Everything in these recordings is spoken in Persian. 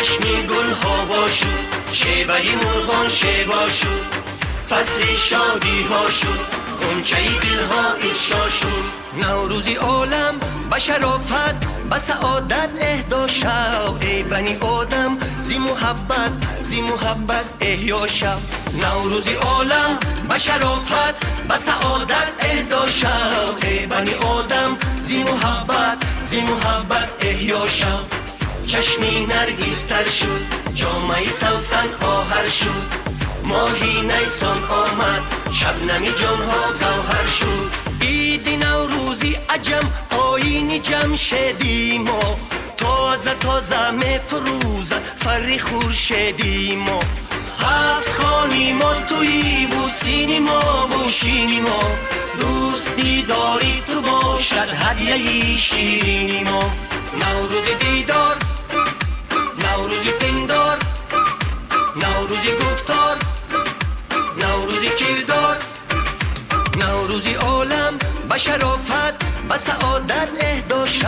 چشمی گل هوا شد، شیوهی مرغان شیوا شد، فصل شادی ها شد، غنچه دل ها افشا شد. نوروزی عالم به شرافت به سعادت اهدا شو، ای بنی آدم زی محبت احیا شو. نوروزی عالم به شرافت به سعادت اهدا شو، ای بنی آدم زی محبت احیا شو. چشمی نرگس تر شد، جامعه سوسن آهر شد، ماهی نیسان آمد، شبنمی جانها گوهر شد. عید نوروزی عجم آیین جمشیدی ما، تازه مفروزد فر خورشیدی ما. هفت خانی ما توی بوسینی ما بوشینی ما، دوست دیداری تو باشد هدیه شیرینی ما. نوروز دیدار، نوروز پندار، نوروز گفتار، نوروز کردار. نوروزی عالم به شرافت به سعادت اهدا شو،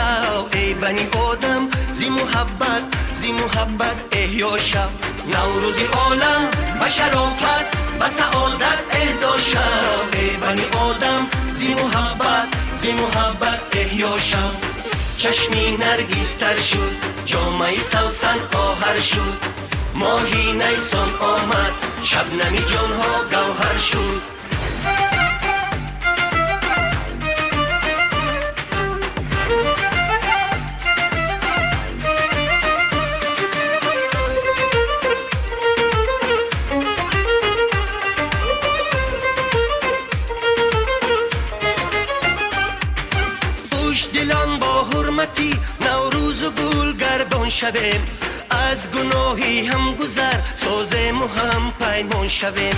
ای بنی آدم زی محبت احیا شو. نوروزی عالم به شرافت به سعادت اهدا شو، ای بنی آدم زی محبت احیا شو. چشمی نرگس تر شد، جامعه سوسن آهر شد، ماهی نیسان آمد، شبنمی جانها گوهر شد. دلان با حرمتی نوروز و گل گردان شویم، از گناهی هم گذر سازیم و هم پیمان شویم.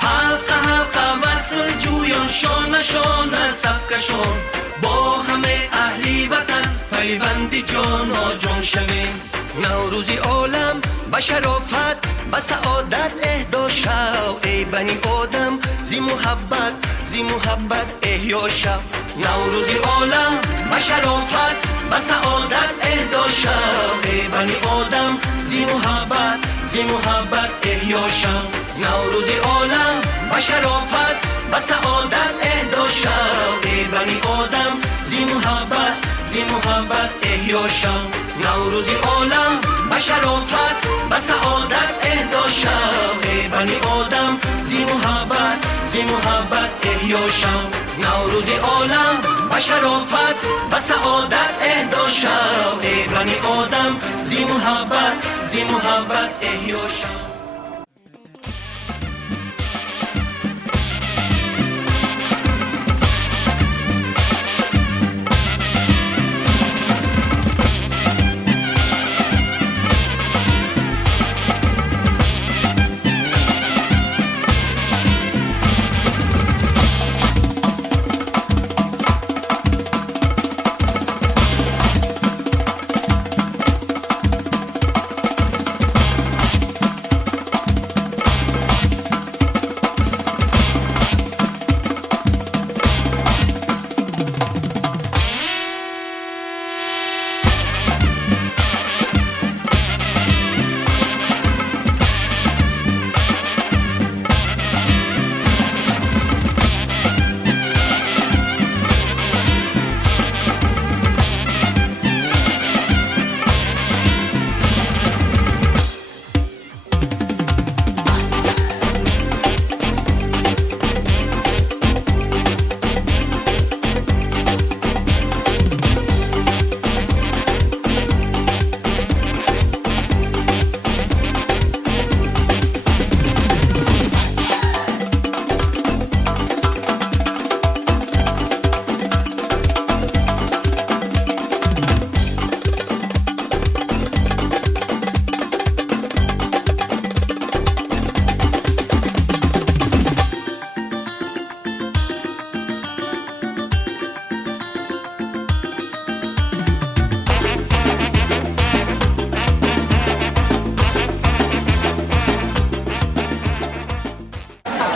حلقه وصل جویان، شانه شانه صف کشان، با همه اهلی وطن پیوند جانا جان شویم. نوروزی عالم به شرافت به سعادت اهدا شو، ای بنی آدم زی محبت احیا شو. نوروزی عالم به شرافت به سعادت اهدا شو، ای بنی آدم زی محبت احیا شو. نوروزی عالم به شرافت به سعادت اهدا شو، ای بنی آدم زی محبت احیا شو. نوروزی عالم به شرافت به سعادت اهدا شو، ای بنی آدم زی محبت احیا شو. نوروزی عالم به شرافت به سعادت اهدا شو، ای بنی آدم زی محبت احیا شو.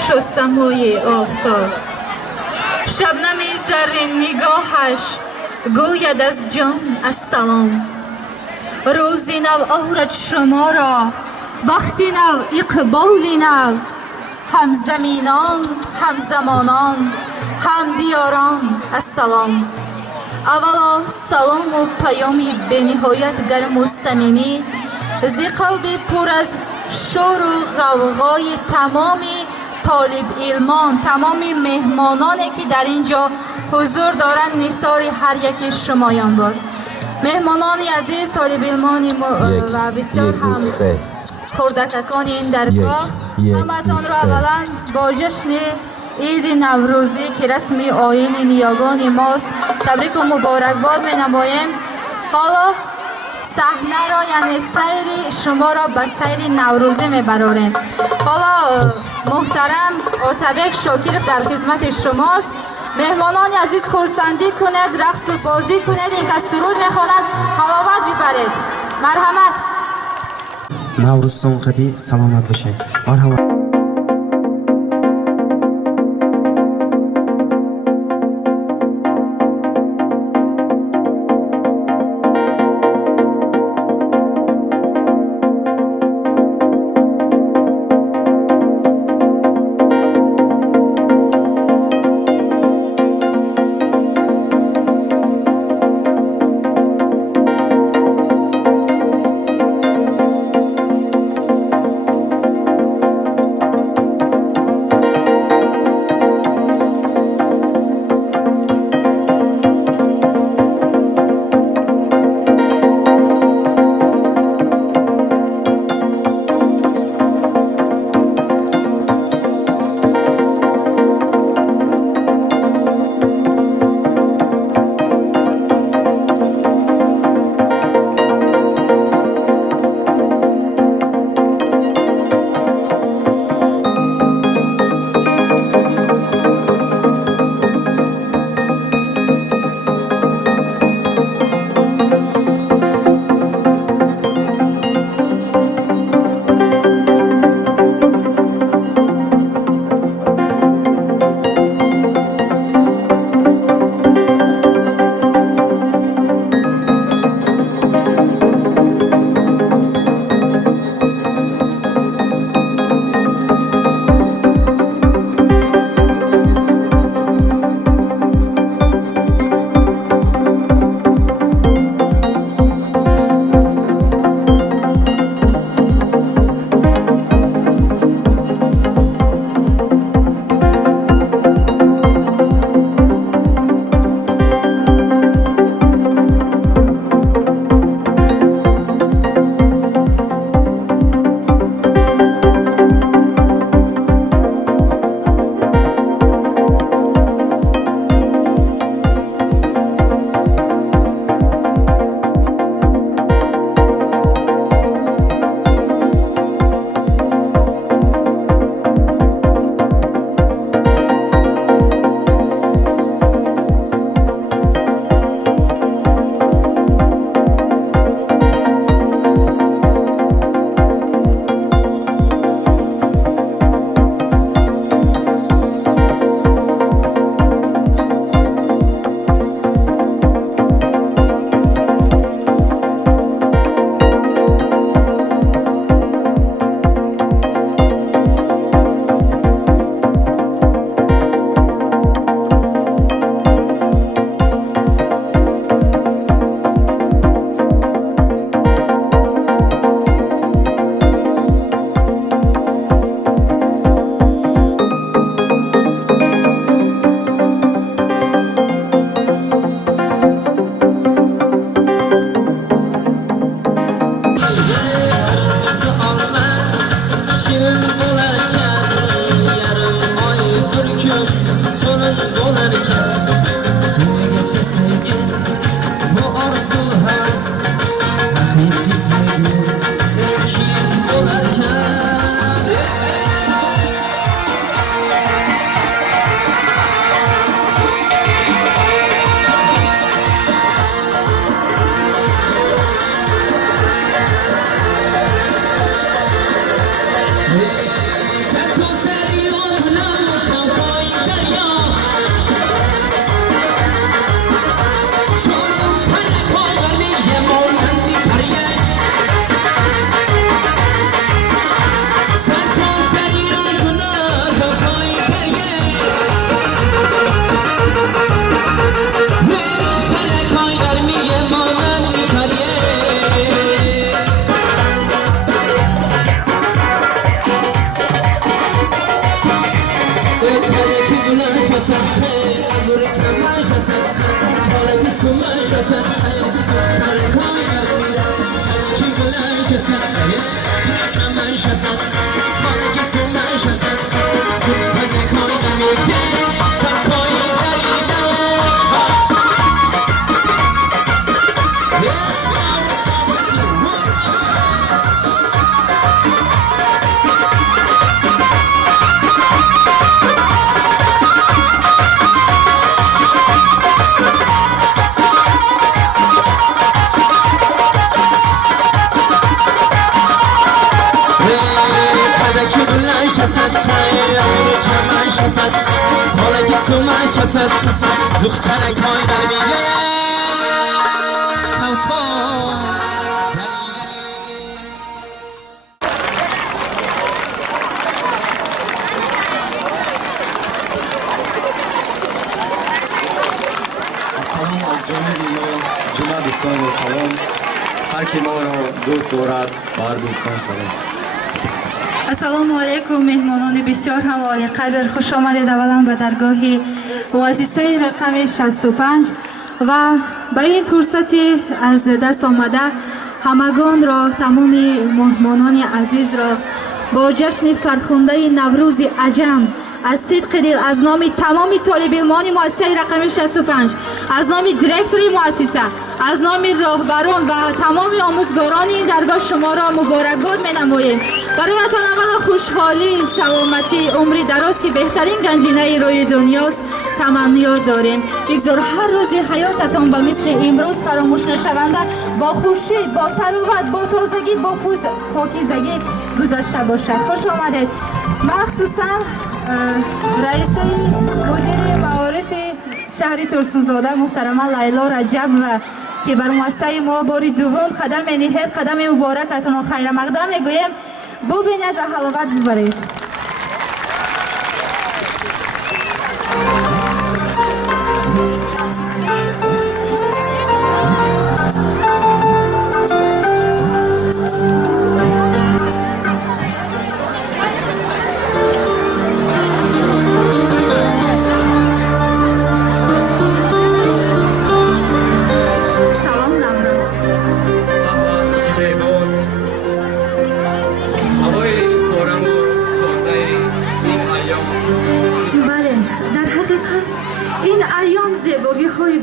شستموی آفتاب، شبنم زرین نگاهش گوید از جان السلام. روزی نو آورد شما را، بختی نو اقبالی نو. هم زمینان هم زمانان هم دیاران السلام. اولا سلام و پیامی به نهایت گرم و صمیمی زی قلب پر از شور و غوغای تمام طالب علمان، تمام مهمانانی که در اینجا حضور دارند نثار هر یک شمایان باد. مهمانان عزیز، طالب علمان و بسیار هم خردککان این درگاه، همتان را اولا با جشن عید نوروزی که رسمی آیین نیاگان ماست تبریک و مبارکباد می نماییم. حالا صحنه را یعنی سیر شما را به سیر نوروزی می براریم. حالا محترم آتبک شاکر در خدمت شماست. مهمانان عزیز خرسندی کنید، رقص و بازی کنید، این که سرود می خواند حلاوت ببرید. مرحمت. نوروزتون قدی سلامت بشه. مرحبا. دخترک های در میگه سلام از جانب ما جناب دوستان و سلام هر کی ما را دوست دارد بر دوستان سلام. السلام علیکم مهمانان بسیار هم عالی قدر، خوش آمدید اولا به درگاه مؤسسه رقم 65 و به این فرصتی از دست آمده همگان را، تمام مهمانان عزیز را با جشن فرخنده نوروز عجم از صدق دل از نام تمام طالب علمان مؤسسه رقم 65، از نام دیرکتور مؤسسه، از نام راهبران و تمام آموزگاران این درگاه شما را مبارکباد می‌نماییم. برایتان اولا خوشحالی، سلامتی، عمری دراز که بهترین گنجینه روی دنیاست تمنیات داریم. بگذار هر روز حیاتتان به مثل امروز فراموش نشونده، با خوشی، با تراوت، با تازگی، با پاکیزگی گذشته باشد. خوش آمدید. مخصوصا رئیس مدیر معارف شهر ترسونزاده محترمه لیلا رجب و که بر مؤسسه ما باری دوم قدم نهاد، قدم مبارکتون و خیر مقدم میگویم. ببینید و حلاوت ببرید.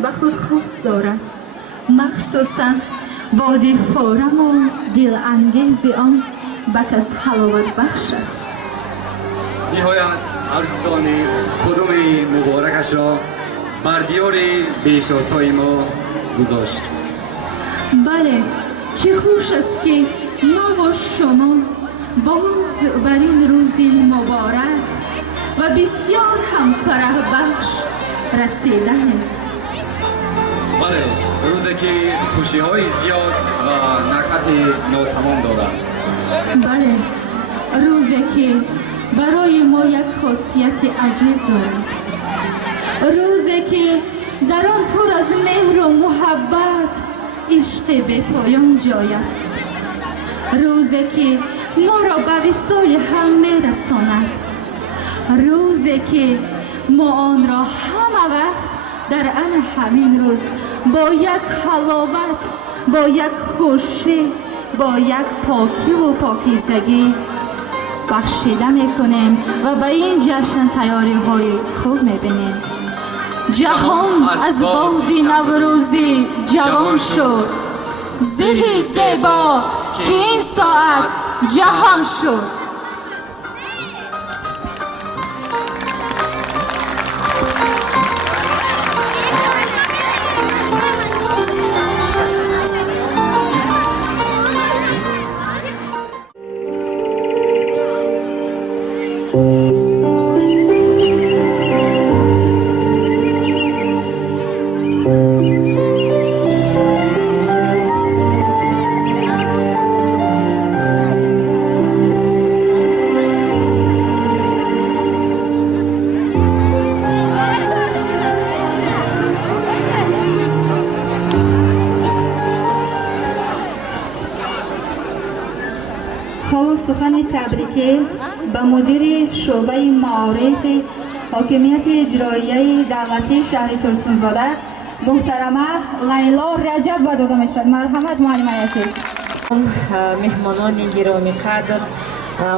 به خود خوبس دارد، مخصوصا بادی فارم و دل انگیز آن به کس حلاوت بخش است. نهایت عرضانی کدوم مبارکش را بر دیار بیشاسای ما گذاشت. بله، چه خوش است که ما و شما باز بر این روزی مبارک و بسیار هم فرح بخش رسیده ایم. بله، روزی که خوشی های زیاد و نکهت ناتمام دارد. بله، روزی که برای ما یک خاصیت عجیب دارد. روزی که در آن پر از مهر و محبت، عشق به پایان جای است. روزی که ما را به وصال هم میرساند. روزی که ما آن را همه وقت در همین روز با یک حلاوت، با یک خوشی، با یک پاکی و پاکیزگی بخشیده میکنیم و به این جشن تیاری های خوب میبینیم. جهان از باد نوروزی جوان شد، زهی زیبا که این ساعت جهان شد. سخن تبریکی به مدیر شعبه معارف حاکمیت اجرایی دولتی شهر ترسونزاده محترمه لیلا رجب و داده می شود. مرحمت معلم عزیز. مهمانان گرامی قدر،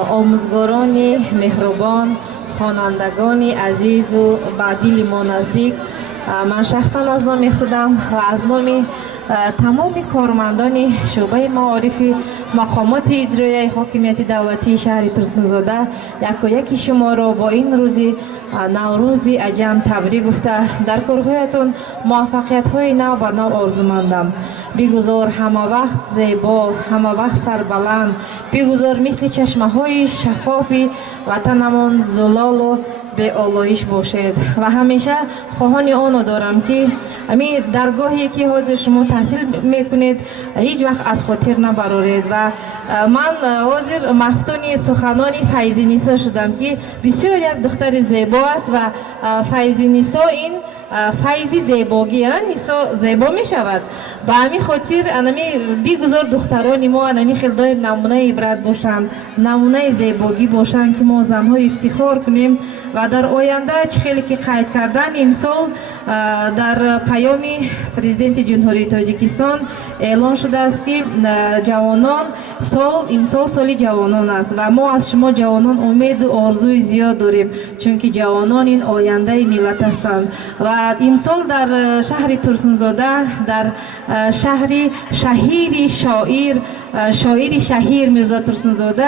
آموزگاران مهربان، خوانندگان عزیز و با دل ما نزدیک، من شخصا از نام خودم و از نام تمام کارمندان شعبه معارف مقامات اجرایی حاکمیت دولتی شهر ترسنزاده یک و یکی شما را با این روزی نوروز عجم تبریک گفته در کارهایتان موفقیت های نو به نو آرزومندم. بگذار همه وقت زیبا، همه وقت سربلند، بگذار مثل چشمه های شفاف وطنمان زلال و به آلایش باشد و همیشه خواهان آنو دارم که امی درگاهی که حاضر شما تحصیل میکنید هیچ وقت از خاطر نبرارید و من حاضر مفتون سخنان فیضی نیسا شدم که بسیار یک دختر زیبا است و فیضی نیسا این فیضی زیباگی نیسا زیبا می شود. با همین خاطر انمی بیگذار دختران ما انمی خیلی دایم نمونه عبرت باشن، نمونه زیباگی باشن که ما زنها افتخار کنیم و در آینده چه خیلی که قید کردن امسال در پیام پرزیدنت جمهوری تاجیکستان اعلان شده است که جوانان امسال سال جوانان است و ما از شما جوانان امید و آرزوی زیاد داریم چون که جوانان این آینده ملت هستند و امسال در شهر ترسنزاده در شهر شهیر شاعر شهیر میرزا ترسنزاده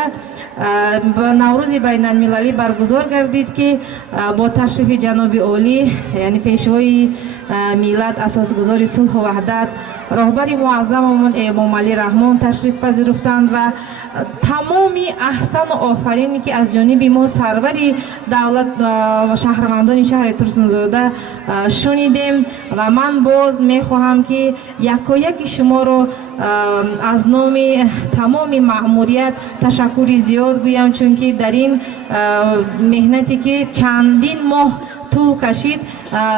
با نوروز بین المللی برگزار گردید که با تشریف جناب عالی یعنی پیشوای ملت اساسگزار صلح و وحدت راهبر معظممون امام علی رحمان تشریف پذیرفتند و تمامی احسان و آفرینی که از جانب ما سروری دولت و شهروندان شهر ترسنزاده شنیدیم و من باز میخواهم که یک و یک شما رو از نام تمام مأموریت تشکری زیاد گویم چون که در این مهنتی که چندین ماه طول کشید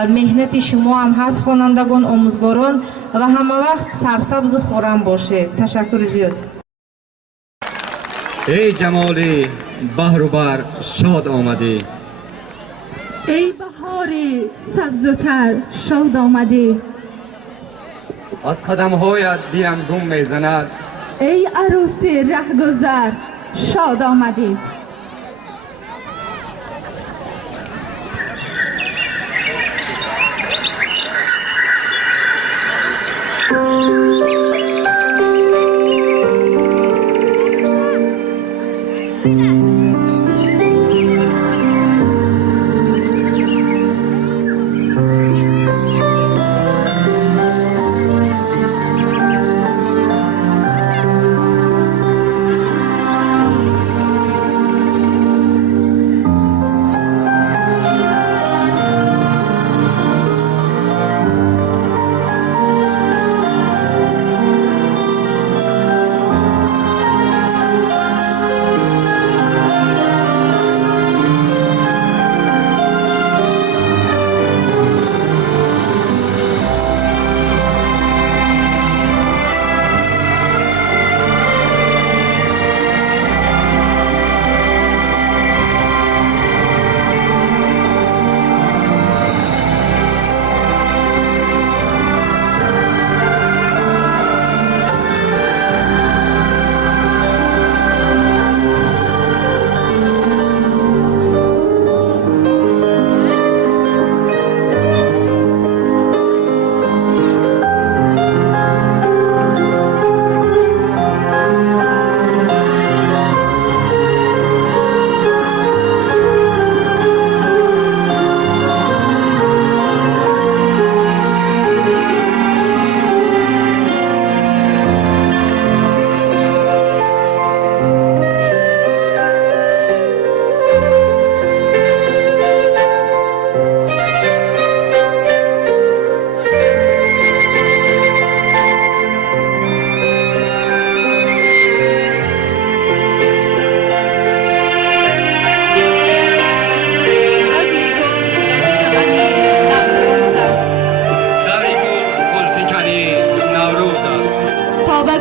مهنت شما هم هست خوانندگان آموزگاران و همه وقت سرسبز و خرم باشه. تشکر زیاد. ای جمالی بحر و بر شاد آمدی، ای بهاری سبز و تر شاد آمدی، از قدم هایت دیم گم میزند، ای عروسی رهگذر شاد آمدی.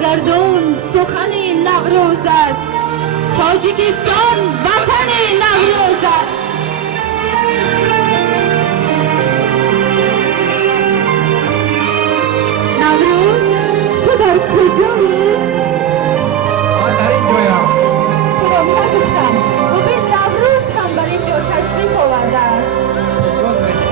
گردون سخن نوروز است، تاجیکستان وطن نوروز است. تویی؟ من در این جایم. تو را نگفتم ببین نوروز هم بر اینجا تشریف آورده است. پیشواز بگیر.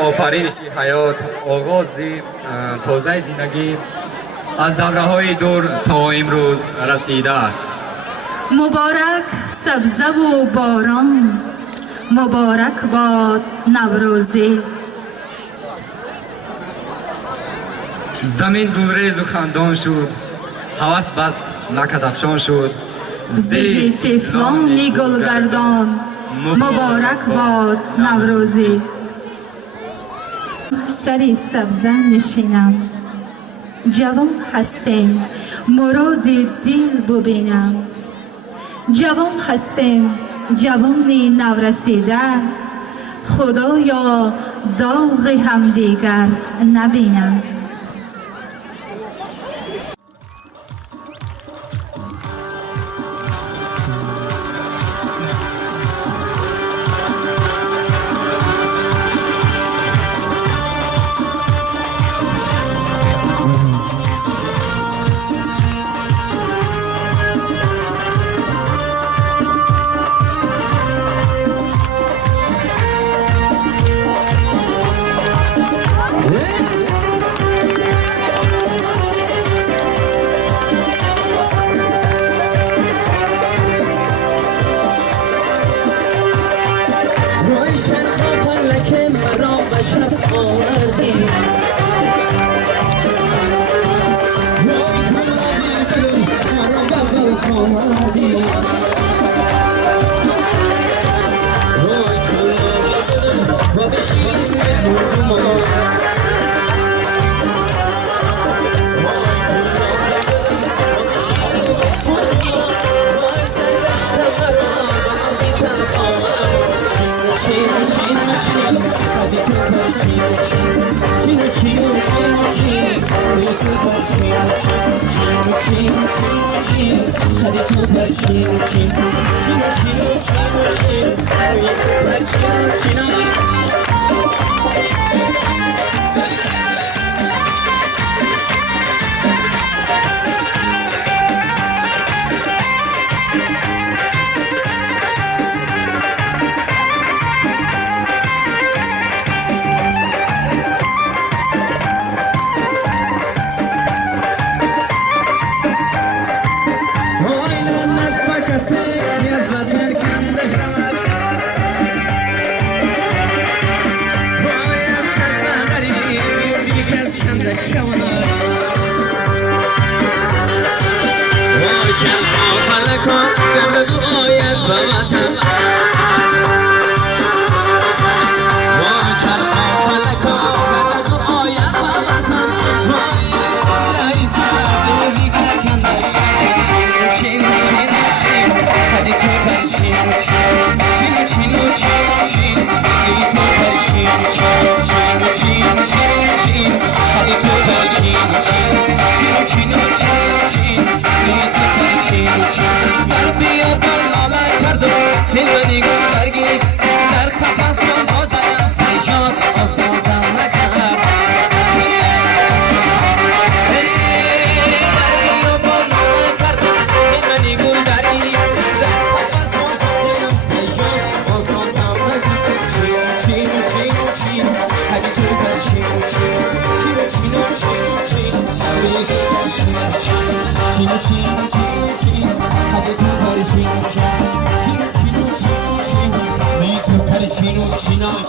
آفرینشی حیات، آغازی تازه زندگی از دوره‌های دور تا امروز رسیده است. مبارک سبزه و باران، مبارک باد نوروزی. زمین گلریز و خندان شد، هوس بس نکدفشان شد. زی طفلان گلگردان، مبارک باد نوروزی. سری سبزه نشینم، جوان هستیم مراد دل ببینم. جوان هستیم جوانی نورسیده، خدایا داغ هم دیگر نبینم. Chino, chino, chino, chino, hadi tu barışın. بگو چینای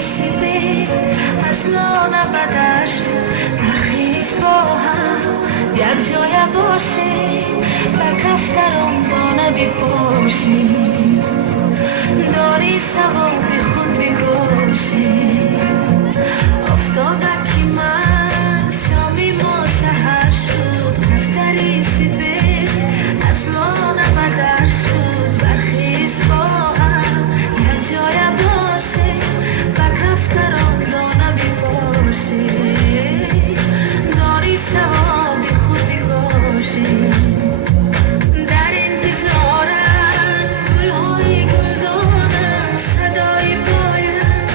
ریسی به اصلا نبدر شد بخیز با هم یک جای باشیم بر کفترم دانه بپاشیم داری سوابی خود بگوشیم افتادکی من شامی ما سهر شد کفتری سیبه اصلا نبدر شد برخیز با هم یک جای باشه بر کفترم دانه بپاشه داری سوابی خود بگوشیم در انتظارم گلهای گلدانم صدای پایم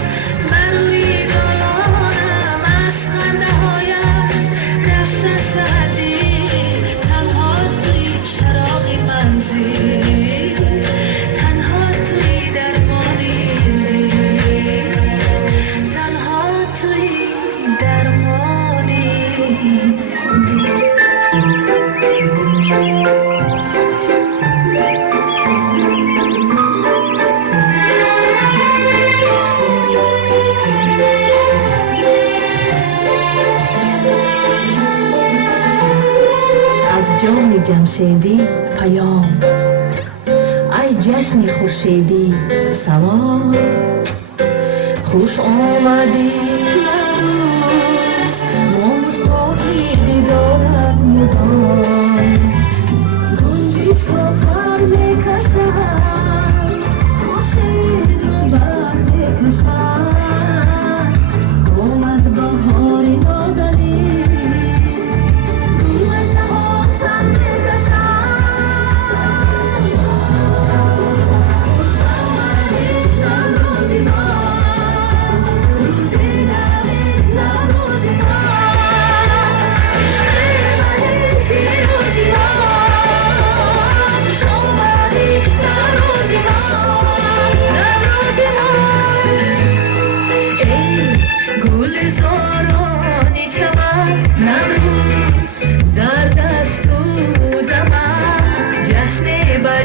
بروی دلانم از خنده هایم روشن شدی تنها توی چراغ منزل تنها توی درمانی دل تنها توی درمانی دل از جام جمشیدی پیام ای جشن خورشیدی سلام خوش آمدی نوروز ما مشتاقی دیدارت مدام گنجیش را پر میکشم خورشید رو بر میکشم آمد بهاری نازنین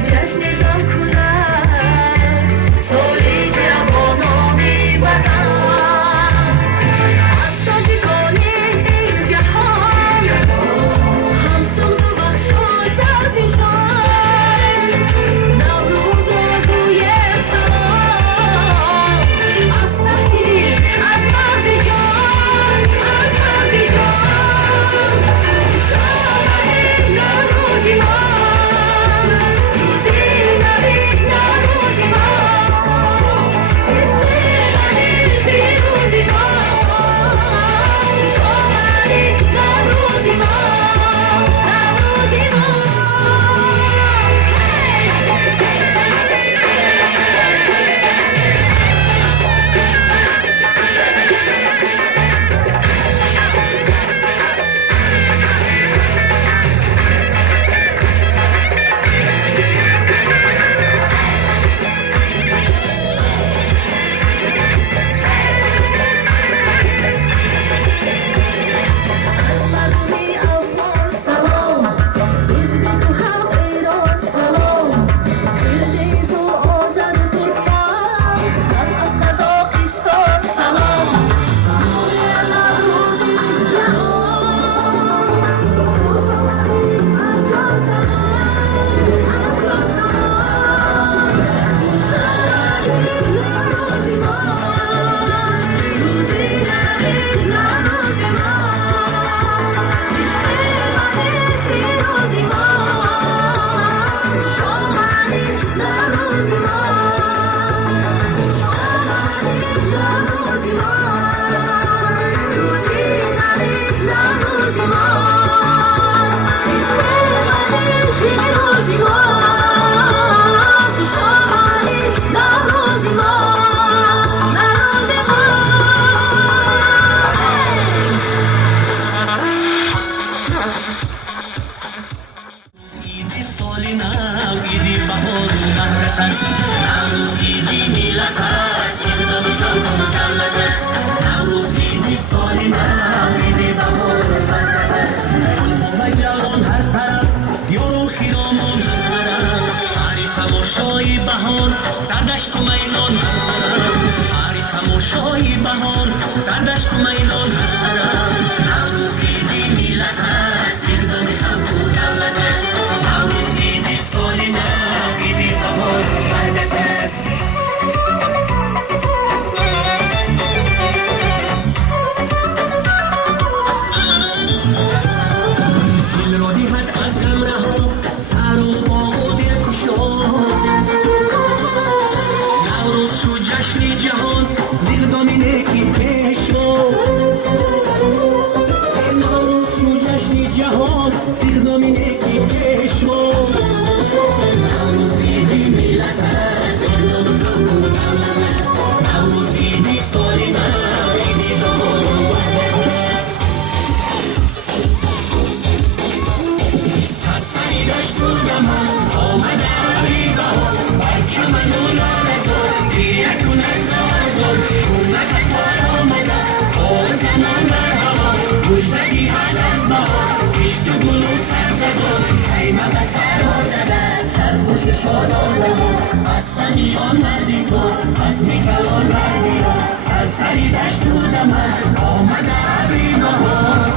جشن غم کنند سال جوانان وطن از تاجگان این جهان هم سود و بخش و سازشان نوروز و گوی سلام از تحریر از مرز جان از مرز جان شامل نوروزی ما تماشای بهار در دشت و میدان هر تماشای های بهار در دشت و میدان هست. نوروز دیدی میلت هست، اقدام خلق و دولت است. نوروز دیدی سال نو، دیدی زمان مقدس است. دل را دیهد از غم رها، سر و باغ و دل کشان. نوروز شو جشن جهان، زیر دامین کی پیشوا. نوروز شو جشن جهان، زیر دامین کی پیشوا. نوروز دیدی میلت است، اقدام خلق و دولت است. نوروز دیدی سال نو، دیدی بهار و وحدت است. سرسری دشت و دمان آمده ابری بهار، بر چمن و لاله زار گریه‌کن از آزار. خونک کار آمده با زمان بر هوا، مژده دیهد از بهار کشت و گل و سرسزار. خیمه به سرها زده سرخوش شادانه بود، بستنی آن مردی کن از میکلان بردیان. سرسری دشت و دمان آمده ابری بهار.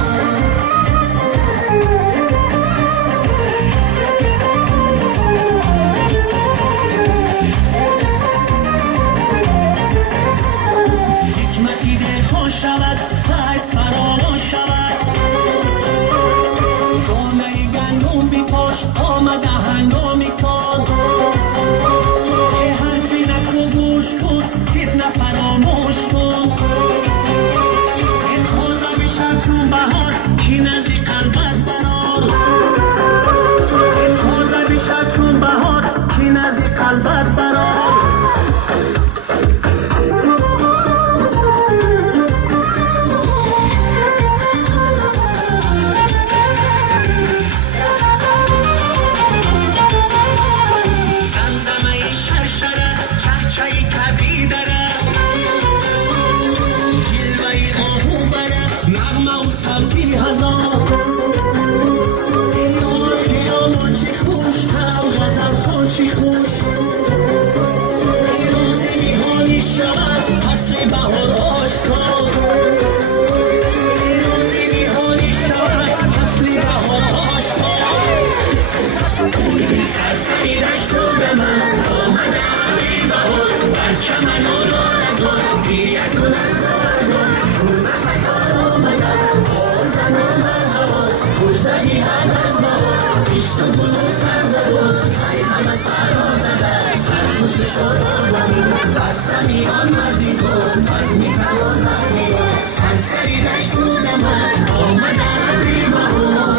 حکمتی دلخوش شود پس فراموش شود. دانه گندم بیپاش آمده هنگامی کار. ای حرفی نکو گوش کن فتنه فراموش کن. این خوزه بشد چون بهار کی نزی قلبت برار. این خوزه بشد چون بهار کی نزی قلبت برار. چی خوش روزی میهانی شود اصل بهار آشکار. روزی میهانی شود اصل بهار آشکار. سرسری دشت و دمن آمده ابری بهار، بر چمن و لاله زار گریه‌کن از آزار. خونک کار آمده با زمان بر هوا، مژده دیهد از بهار کشت و گل و سرسزار. خیمه سرها زده سرخوش شادانه بود، بستنی آن مردی کن از میکلان بردیان. سرسری دشت و دمن آمده ابری بهار.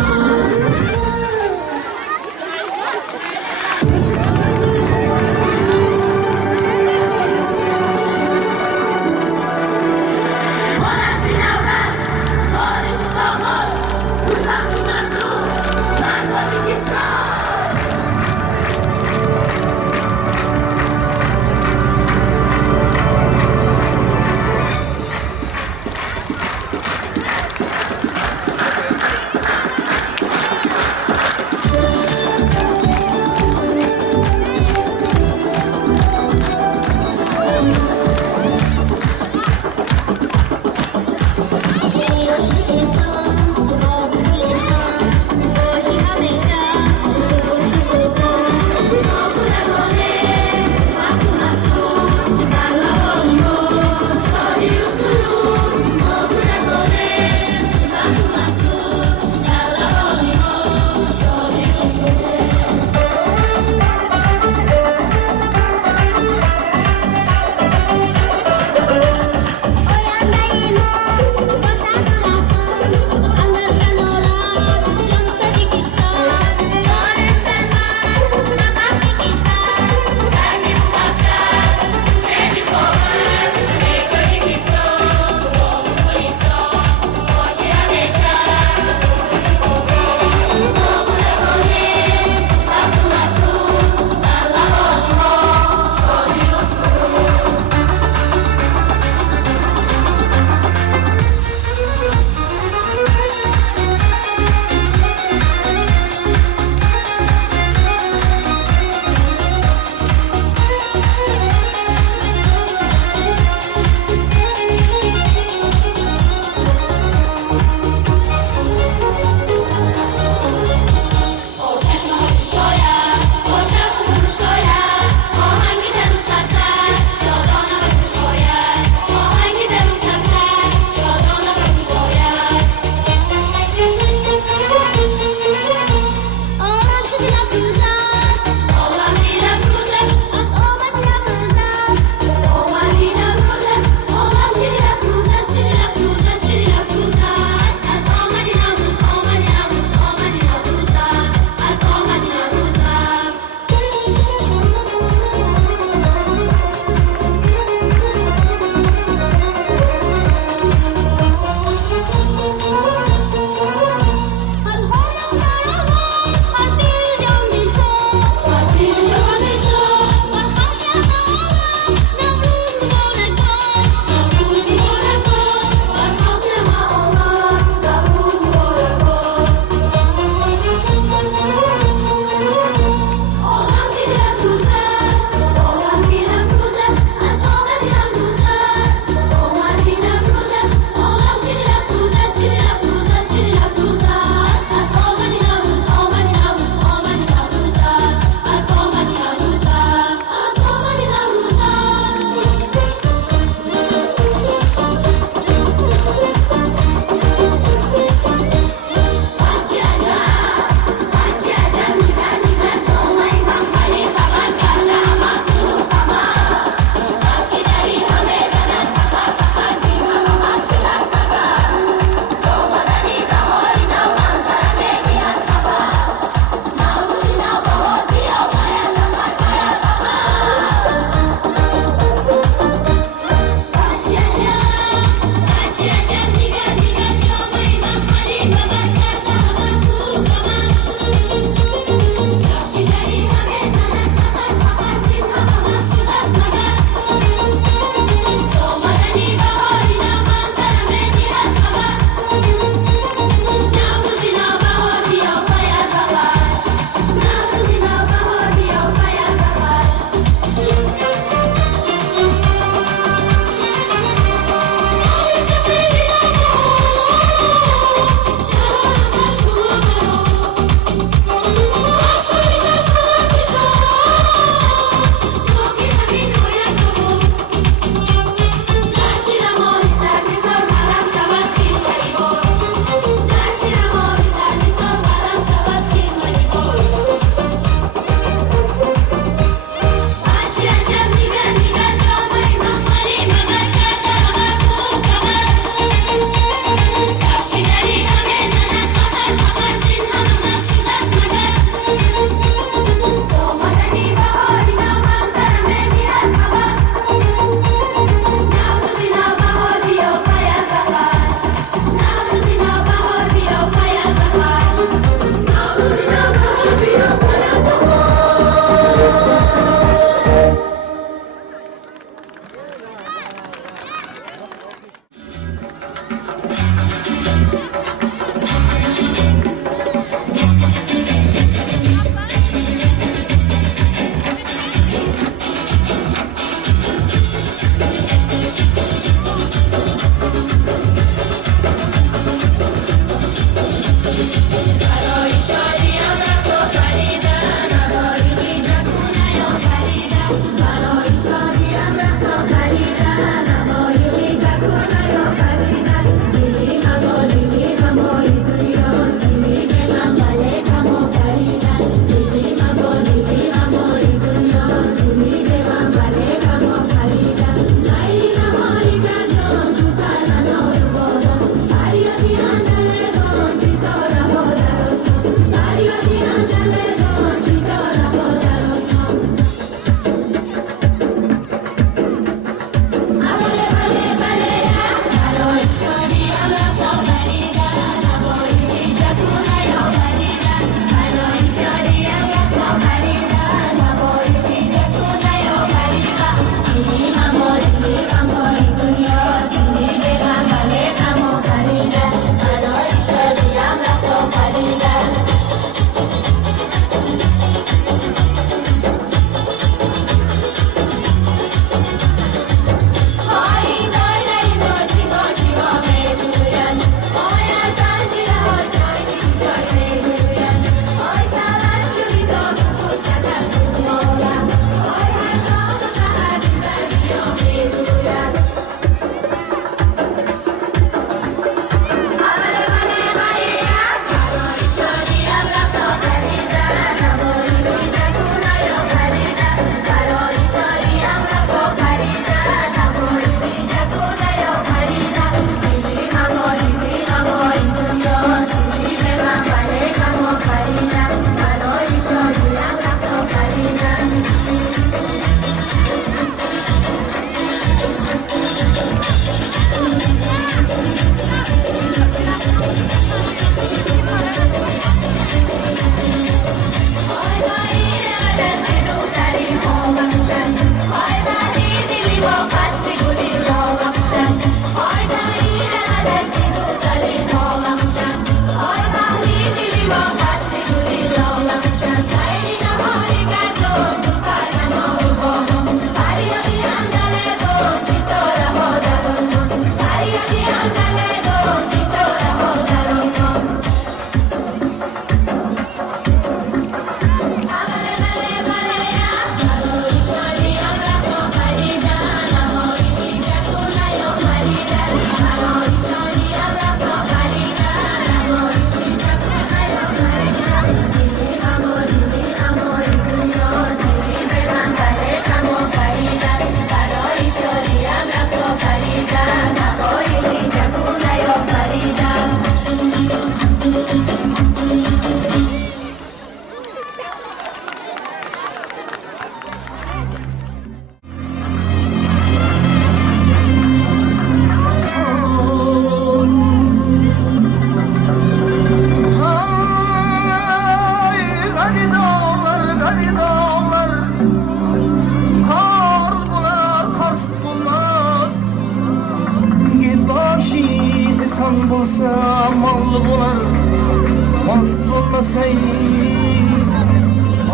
ey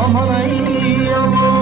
aman ey aman.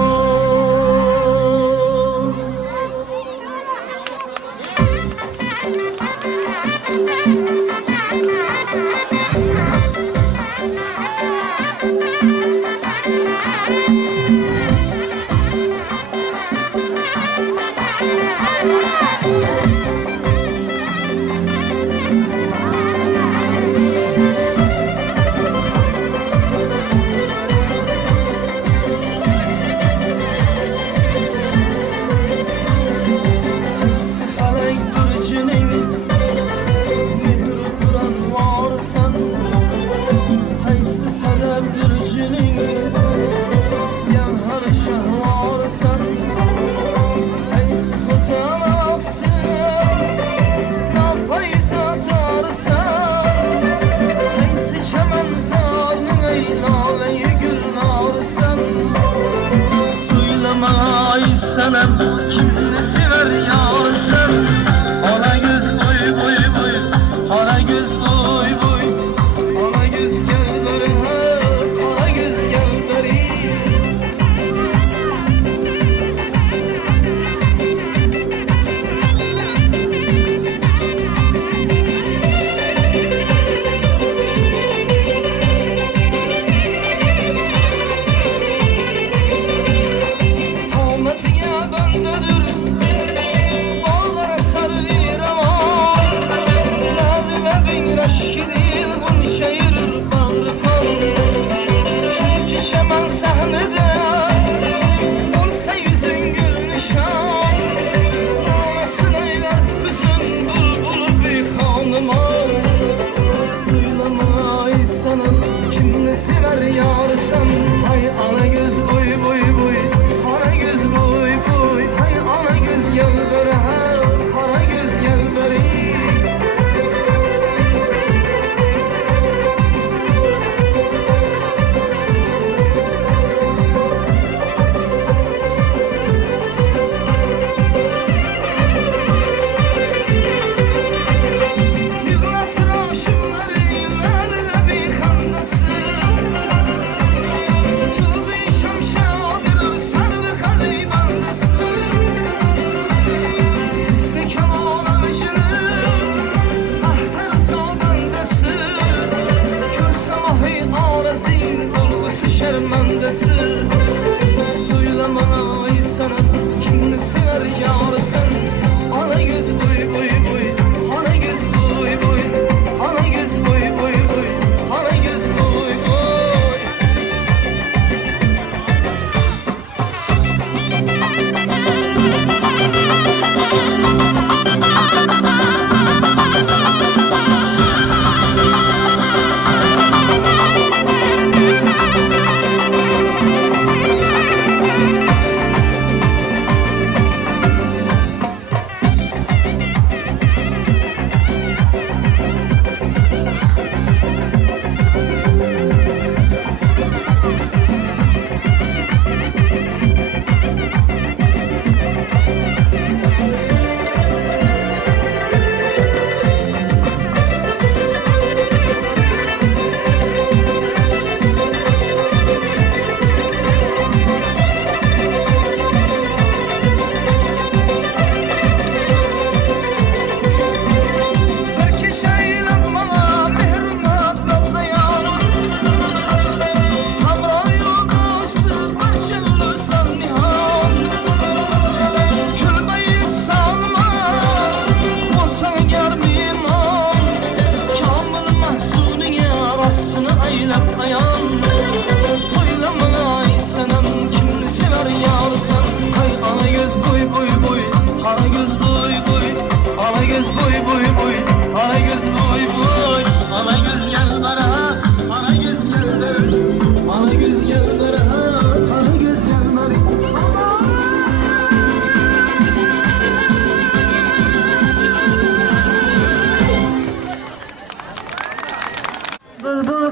Sanam kimni sever yarsan, ona göz boy boy boy, ona göz boy boy, ona göz gel beri ha, ona göz gel beri. Kimni sever yarsan, hay ana göz boy boy boy, ana göz boy boy, hay ana göz gel beri ha, ana göz gel beri. Şermandesi söyleme ay sana kimni sever yarsan, ana göz boy boy boy, ana göz boy boy, ana göz boy boy boy, ana göz boy boy.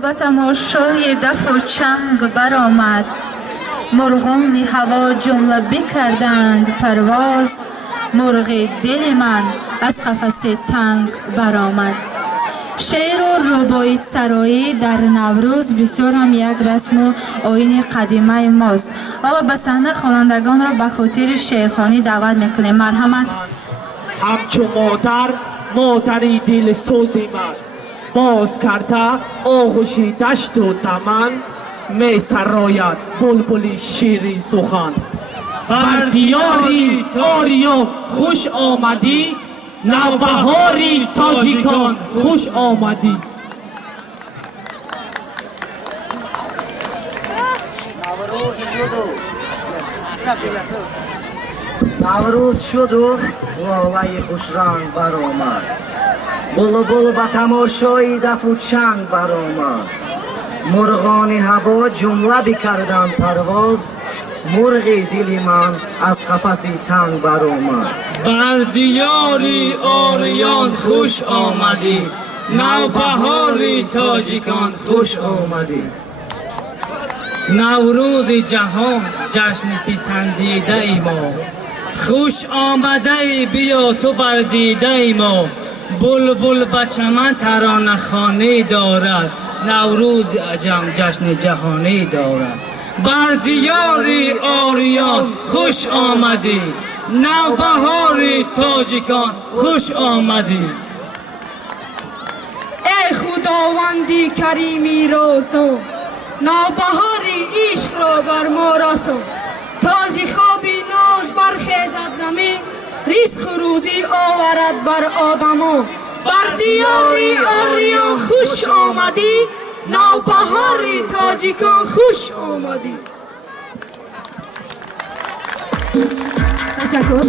به تماشای دف و چنگ برآمد، مرغان هوا جمله بکردند پرواز، مرغ دل من از قفس تنگ برآمد. شعر و رباعی سرایی در نوروز بسیار هم یک رسم و آیین قدیمه ماست. حالا به صحنه خوانندگان را به خاطر شعرخوانی دعوت میکنیم. مرحمت. همچو مادری دل سوزی من باز کرده آغوشی دشت و دمن می سراید بلبلی شیرین سخن بر دیاری آریان خوش آمدی نوبهاری تاجیکان خوش آمدی. نوروز شد و لاله خوش رنگ برآمد بلبل به تماشای دف و چنگ برآمد مرغان هوا جمله بکردند پرواز مرغ دل من از قفسی تنگ برآمد. بر دیاری آریان خوش آمدی نوبهاری تاجیکان خوش آمدی. نوروز جهان جشن پسندیده ای ما خوش آمده ای بیا تو بر دیده ای ما بلبل به چمن ترانه خوانی دارد نوروز عجم جشن جهانی دارد. بر دیاری آریان خوش آمدی نوبهاری تاجیکان خوش آمدی. ای خداوندی کریمی رازدان نوبهاری عشق را بر ما رسان تازی خوابی ناز برخیزد زمین رزق و روزی آورد بر آدمان بر دیاری آریان خوش آمدی نوبهاری تاجیکان خوش آمدی. تشکر.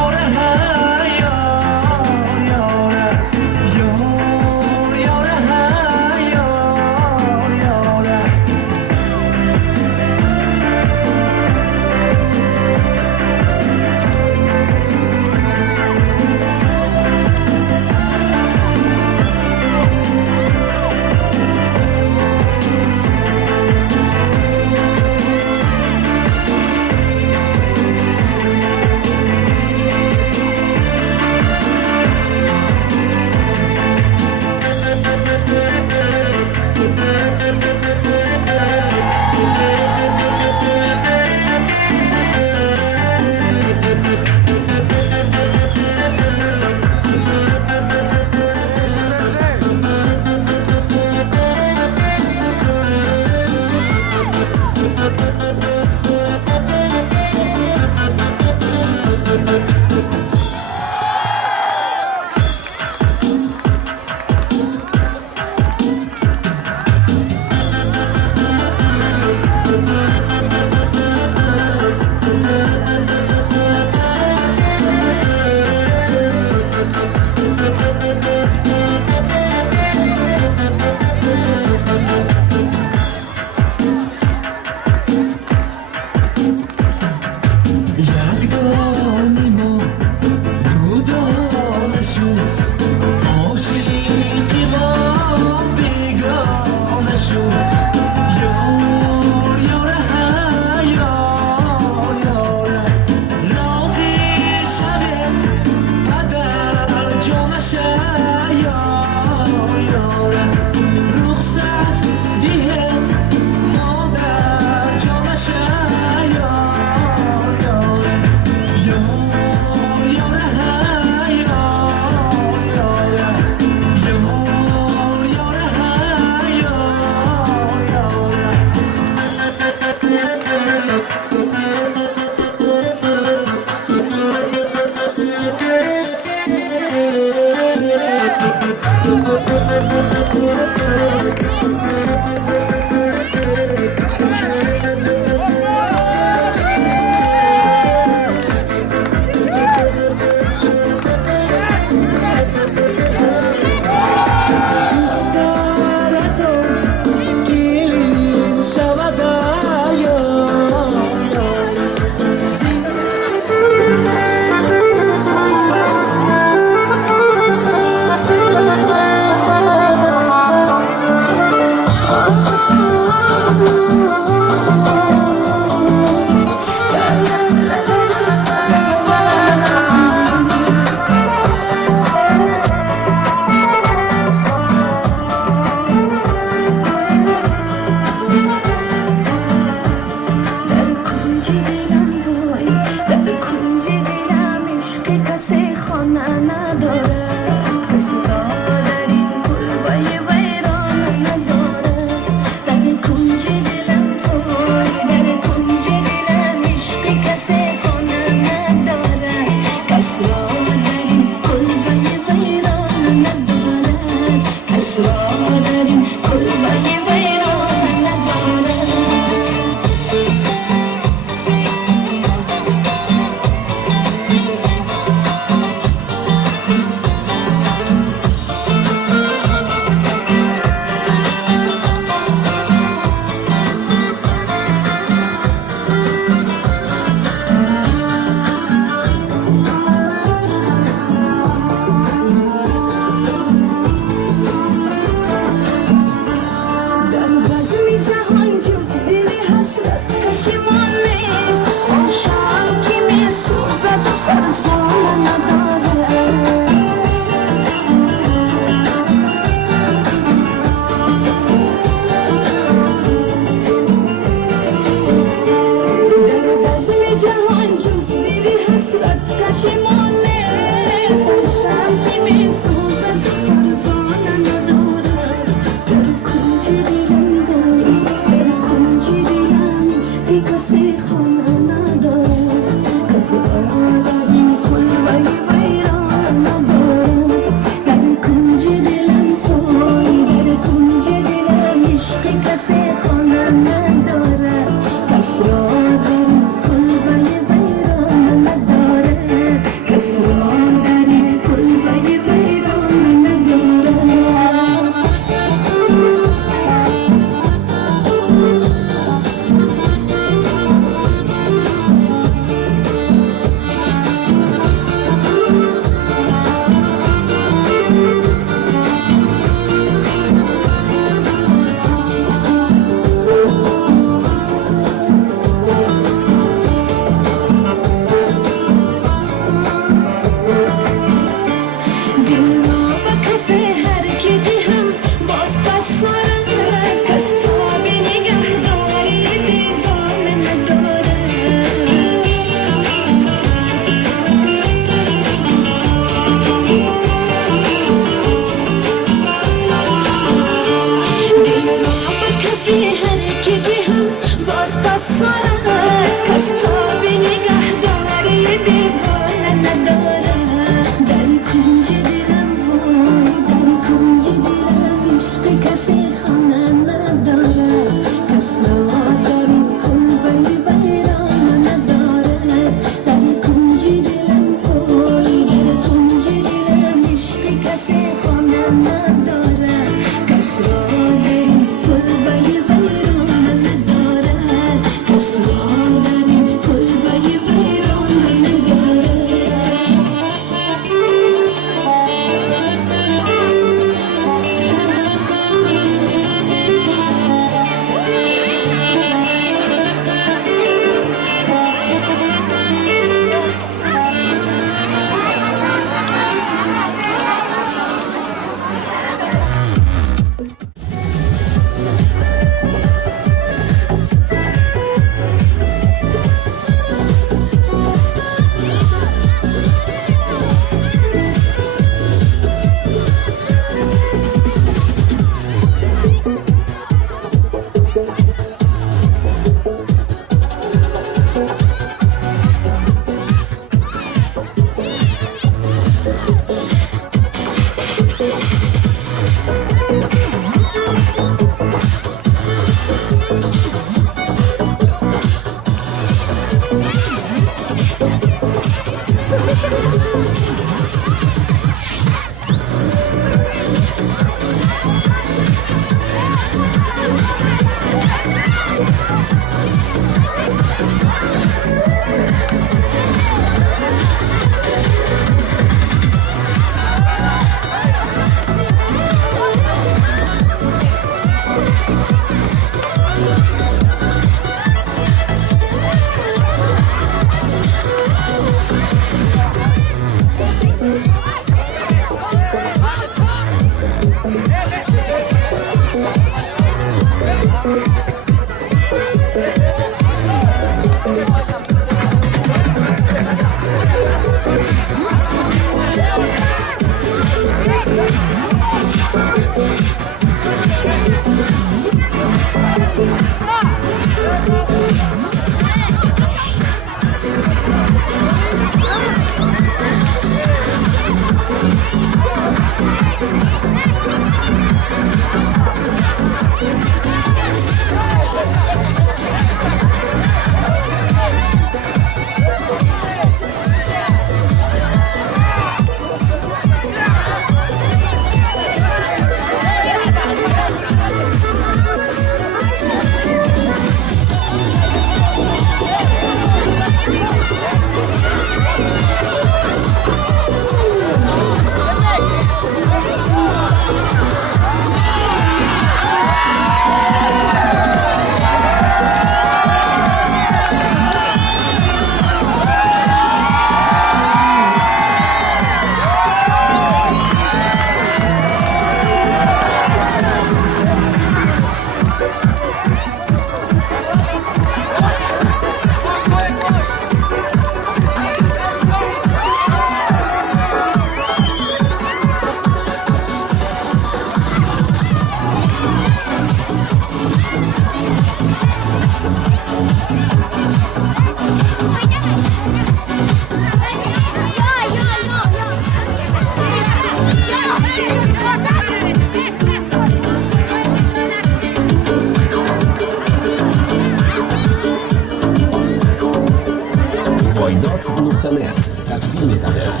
وایدات.net تقدیم می‌دهد.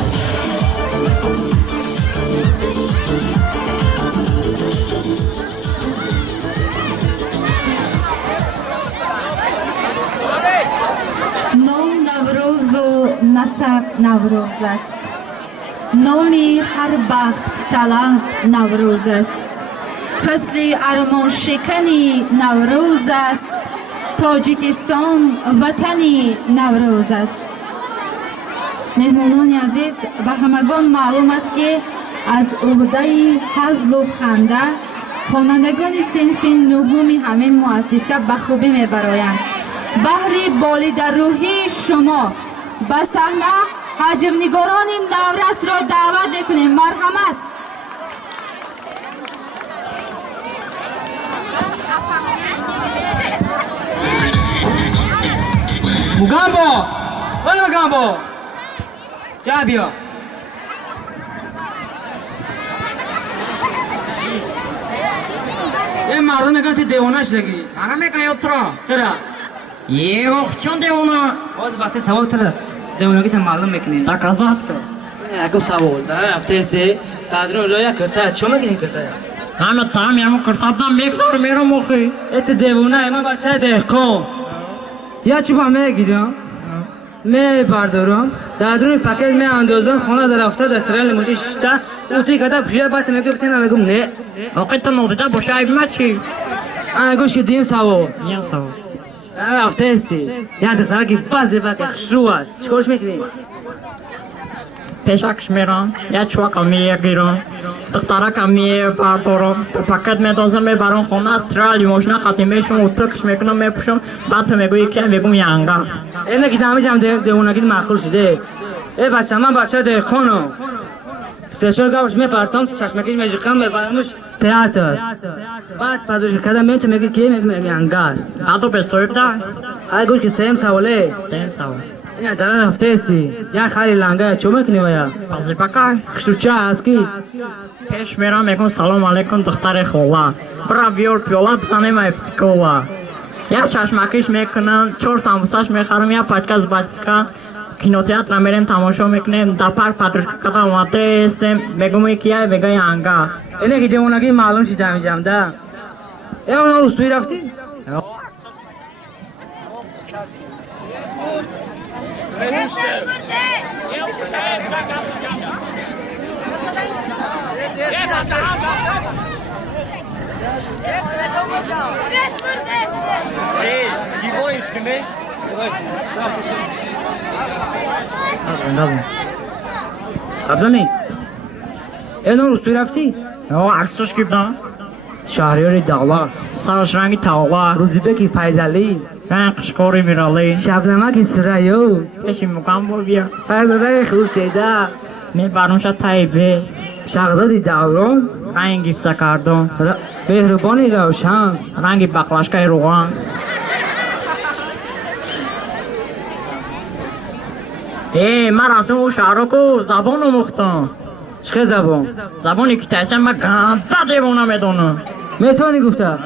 نام نوروز و نسب نوروز است. نامی هر بخت طلب نوروز است. فصل ارمان شکنی نوروز است. تاجیکستان وطنی نوروز است. مهمانان عزیز، به همگان معلوم است که از عهده هزل و خنده خوانندگان صنف نهم همین مؤسسه به خوبی میبرایند. بهر بالیده روحی شما به صحنه حجم نگاران نورس را دعوت میکنیم. مرحمت. Mugambo! Vai Mugambo! جا بیا. این مردم میگن تو دیوانه شدگی. من میگم ترا یه وقت چون دیوانه باز بسته سوال ترا دیوانگی تا معلوم میکنی. تقاضات کن. اگه سوال داره هفته سه تادرون لویا کرتا چه میگی کرتا؟ همه تام یارو کرتا بدم میگذار میرم مخی. ات دیوانه من بچه دهقان. یا چوبا میگیرم. می بردارم تادرون پاکت می اندازم خانه در هفته دسترال موشی شتا اوتی کدا پیش بات میگم بتیم میگم نه. وقتی تو نوده باشه ای مچی. گوش که دیم سوال. دیم سوال. هفته سی. یا دختره که بازی باید خشروات. چیکارش میکنی؟ پیشکش میرم یا چوک میگیرم دختره میبردارم پاکت میدازم میبرم خونه استرالی ماشین خاطی میشم اتاقش میکنم میپوشم بعد تو میگویی که میگم یانگا اینه که همه جمع دیوونگی معقول شده. ای بچه من بچه دهقانم. سه چهار گاوش میپرتم چشمکش میجیکم میبرمش تئاتر. بعد پادوش کدام میتو میگی که میگم یانگا. بعدو بسویب ده. اگه که سیم سواله. سیم سوال. این در هفته سی یا خالی لنگه چه میکنی ویا؟ بازی پکای. خشوچه اسکی. پیش میرم میگم سلام علیکم دختر خولا. برا بیار پیولا بزنیم اپسیکولا. یا چشمکش میکنم چهار ساموساش میخرم یا پاچکاز باتسکا кинотеатр мерем тамошо мекунем да парк подружка омаде истем мегум кия мегай анга اینه که جوانگی معلوم شد همینجام ده اونا روستوی رفتی؟ قبضانی اونا روستوی رفتی؟ عکسش گیبدم شهریار دالا سرش رنگی تاولا روزیبکی فیضلی قشقوری میرالی شبنمک سرایو پیشی مقام بو بیا فرداده خوشیده می برونشا تایبه شغزادی دوران رنگی سکردم مهربانی روشن رنگی بقلشکای روغان من رفتم او شهرکو زبان رو مختم چه زبان؟ زبانی که تایسن من گنده دیوانه میدونم میتونی گفته؟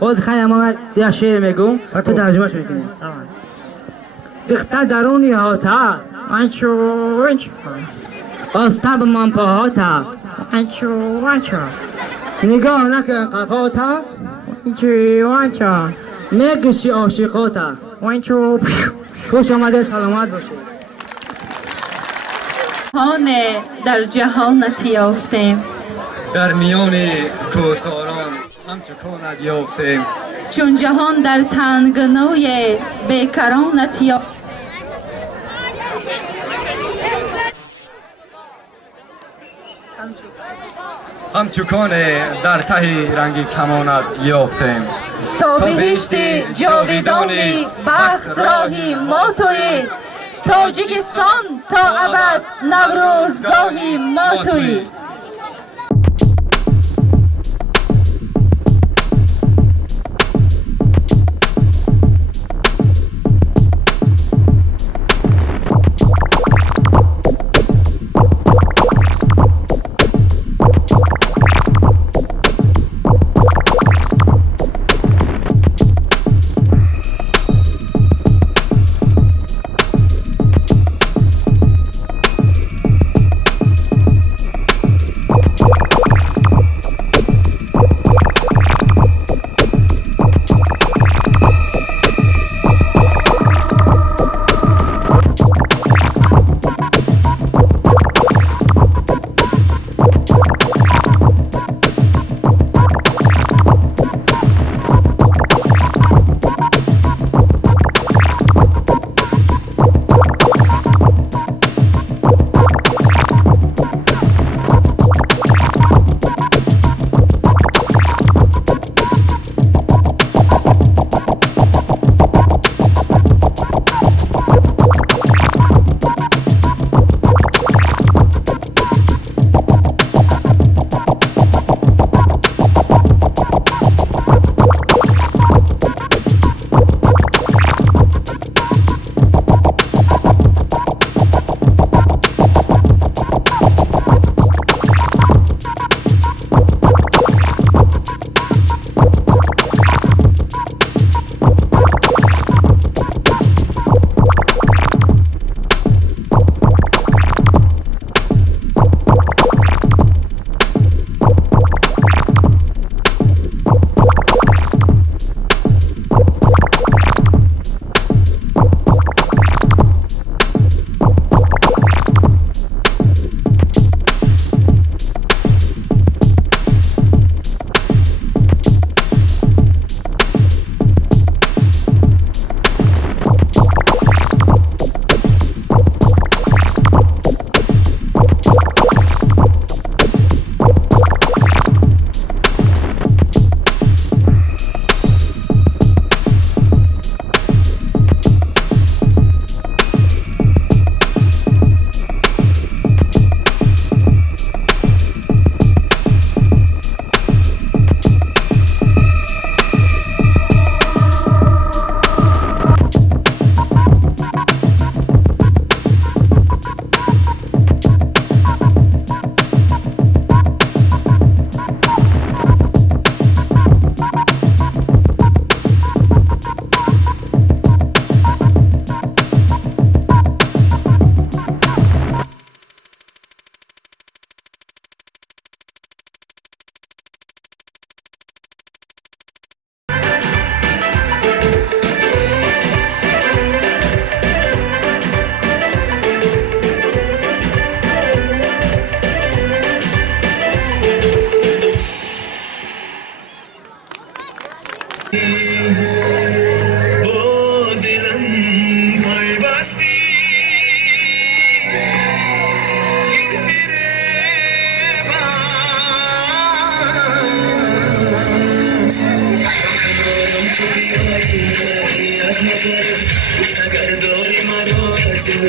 باز خیلی من یه شعر میگم تو ترجمه شو کنی دختر درونی هاتا وانچو آستاب من پاهاتا وانچو نگاه نکن قفاتا وانچو میگشی عاشقاتا وانچو خوش آمده سلامت باشه جهان در جهانت یافتیم در میان کوهساران همچو کانت یافتیم چون جهان در تنگنای بیکرانت یافتیم همچو کان در ته رنگی کمانت یافتیم تا بهشت جاویدانی بخت راهی ما تویی تاجیکستان تا ابد نوروزگاهی ما تویی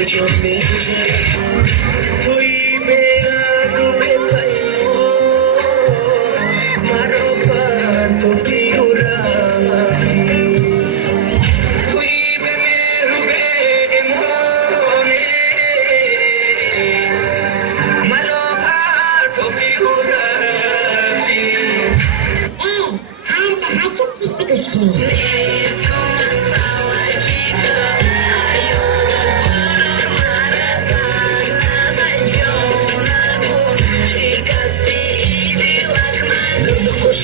جان میگذره توی به یاد و به پیمان مرا بر تو گیر و رفتی توی به مهر و به امانه مرا بر تو گیر و رفتی هر دفعه تو ایسیدش کنی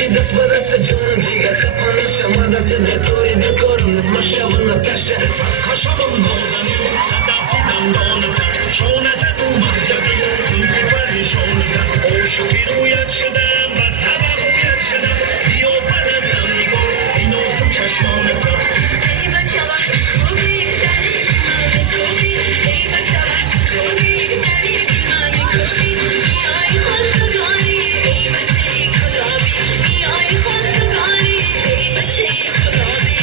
دست به دست جانم جیگر خفانه شمادت دکاری دکارم نزم شبان نتشه کاشمم نازنی صدف دندانتر شونه زدو مرجبی زودی پریشانتر عاشقی رویت شدم بس همه رویت شدم بیا پرزم نگار این آسم چشمانتر ای بچه وقت خوبی دلی من خوبی ای بچه وقت خوبی دلی من خوبی ای خواستگاری ای بچه کلابی ای خواستگاری ای بچه کلابی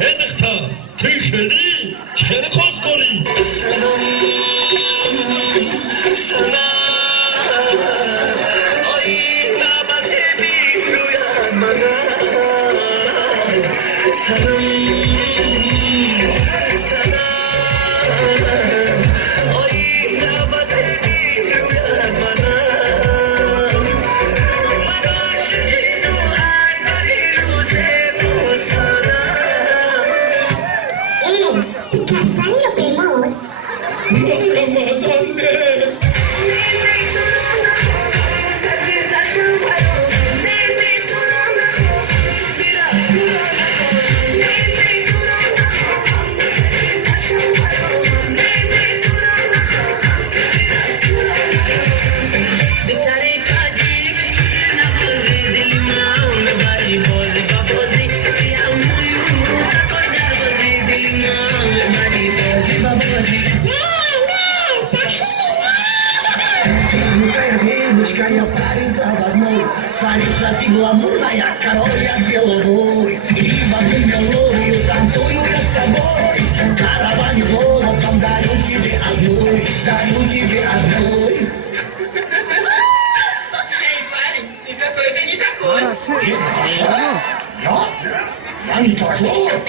Edekta, tüyşeli, şeri koskori. sana ay namaze bir rüya bana sana ay namaze bir rüya bana bana şekinu ay bari ruze bu sana tu casario primor Ramazan des. Девочка, парень заводной, царица ты гламурная, король я беловой. И в одну мелодию танцую я с тобой. Караван золотом дарю тебе одной, дарю тебе одной. Эй, парень, ты какой-то не такой. Я не такой.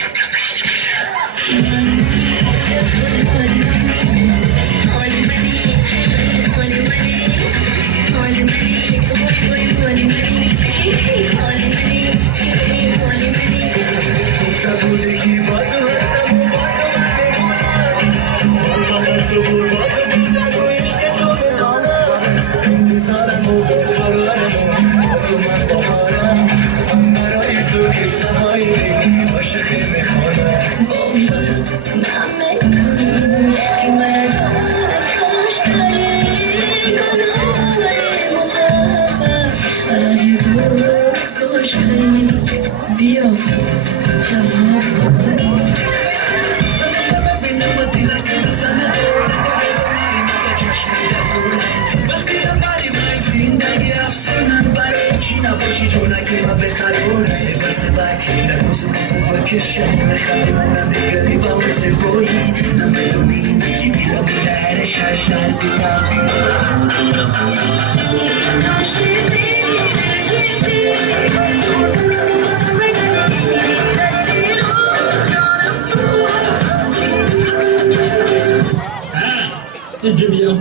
Ejibia,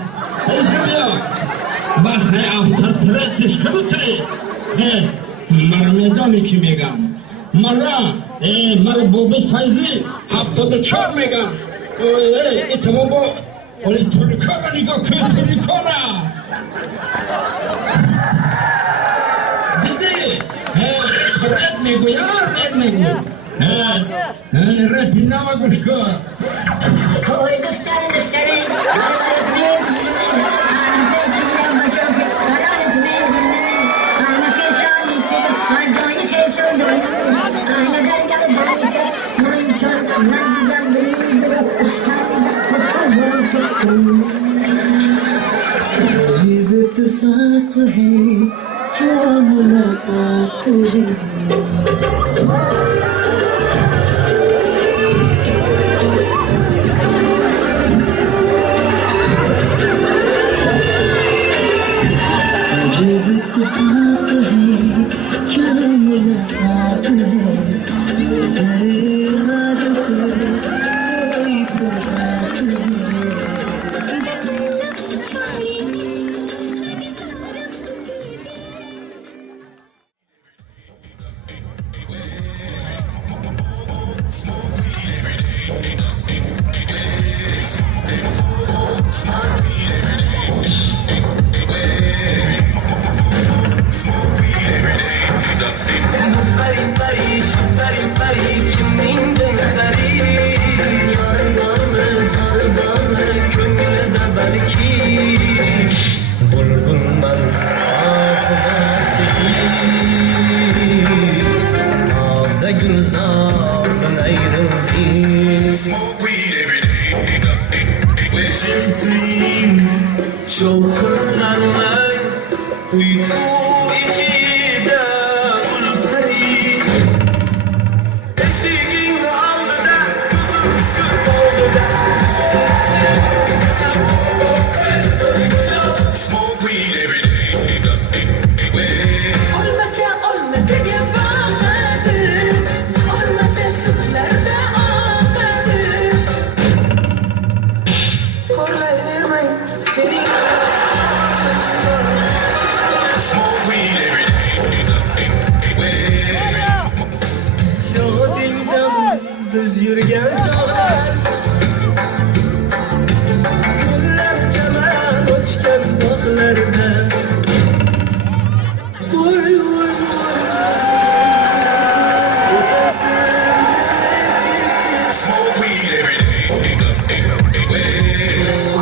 Bahai after threat discovery. Marmedani ki megam. Mara, Mara Bobi Faizi, after the char megam. It's a mobile, or it's to the car, and you go to the corner. Did threat me, we are at me. Red Namagushka. जीवित साथ है क्या मुलाकात है